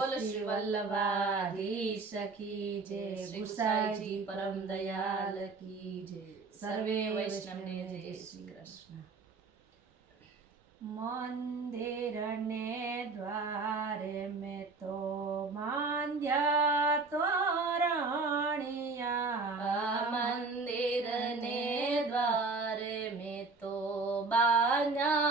બોલ શ્રી વલ્લભાધીશ સખી જય ગુસાઈજી પરમ દયાલ કી જય. સર્વે વૈષ્ણવને જય શ્રી કૃષ્ણ. મંદિર ને દ્વારે મેં તો માંધ્યા આ મંદિર ને દ્વારે મેં તો બાંધ્યા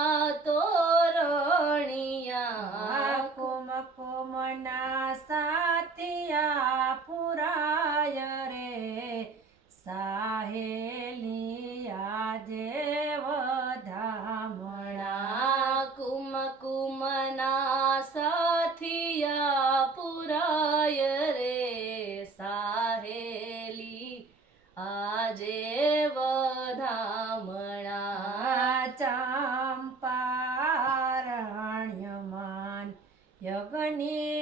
ચંપારણ્યમાન યજ્ઞીના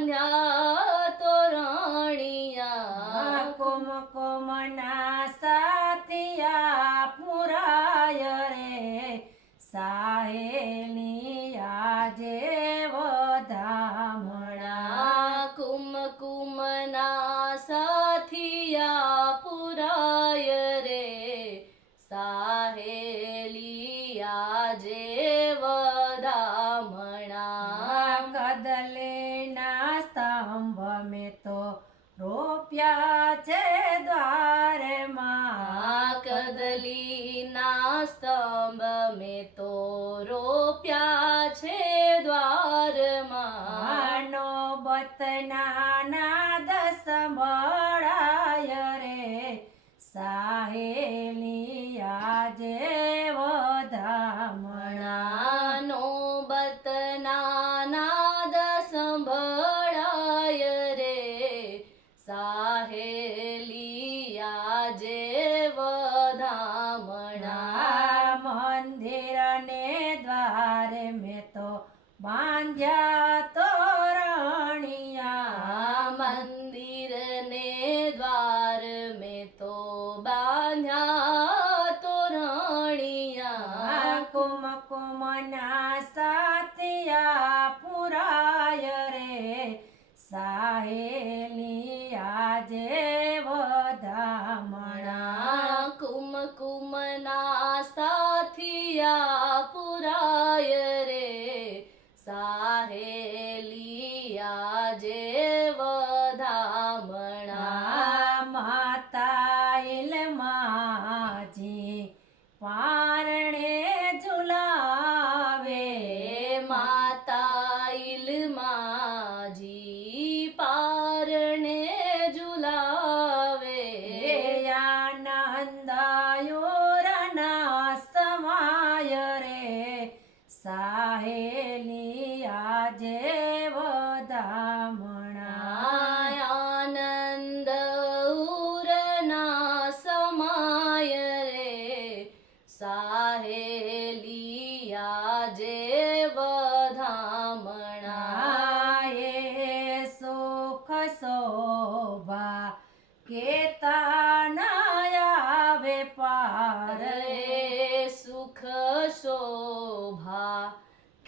બાંધ્યા તોરણિયા. કુમકુમના સાથિયા પુરાય રે. સાહેલી સ્તંભ મેં તો રોપ્યા છે દ્વારમાં કદલીના સ્તંભ મે તો રોપ્યા છે દ્વારમાં આનો બતના દસ મળાય રે. સાહેલી આજે આજે વધામણા મંદિર ને દ્વારે મેં તો બાંધ્યા વધામણા કુમ કુમના સાથિયા પુરાય રે સાહેલિયા જે વધામણા માતા ઇલમાજી પારણે ઝુલાવે માતા ઇલમાજી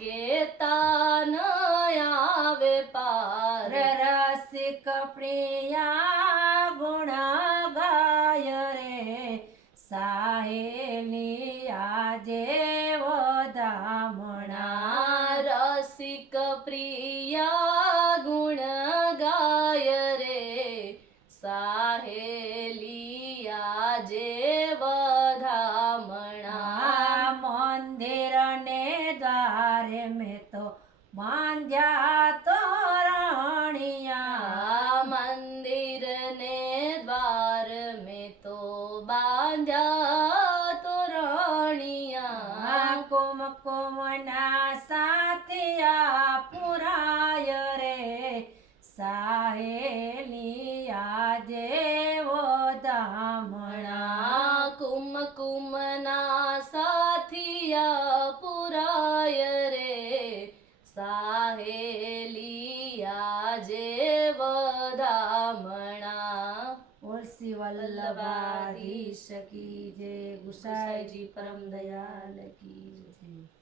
કેતા ન આવે પાર. રસિક પ્રિયા ગુણ ગાય રે. સાહેલી બાંધ્યા તોરણિયા મંદિર ને દ્વાર મેં તો બાંધ્યા તોરણિયા કુમકુમના સાથિયા પુરાય રે. સાહેલી આજે ધામણા કુમ કુમકુમના સાહેલિયા જે વધામણા. ઓલસી વલ્લભાધીશ શકી જે ગુસાઈજી પરમ દયાલ કી જય.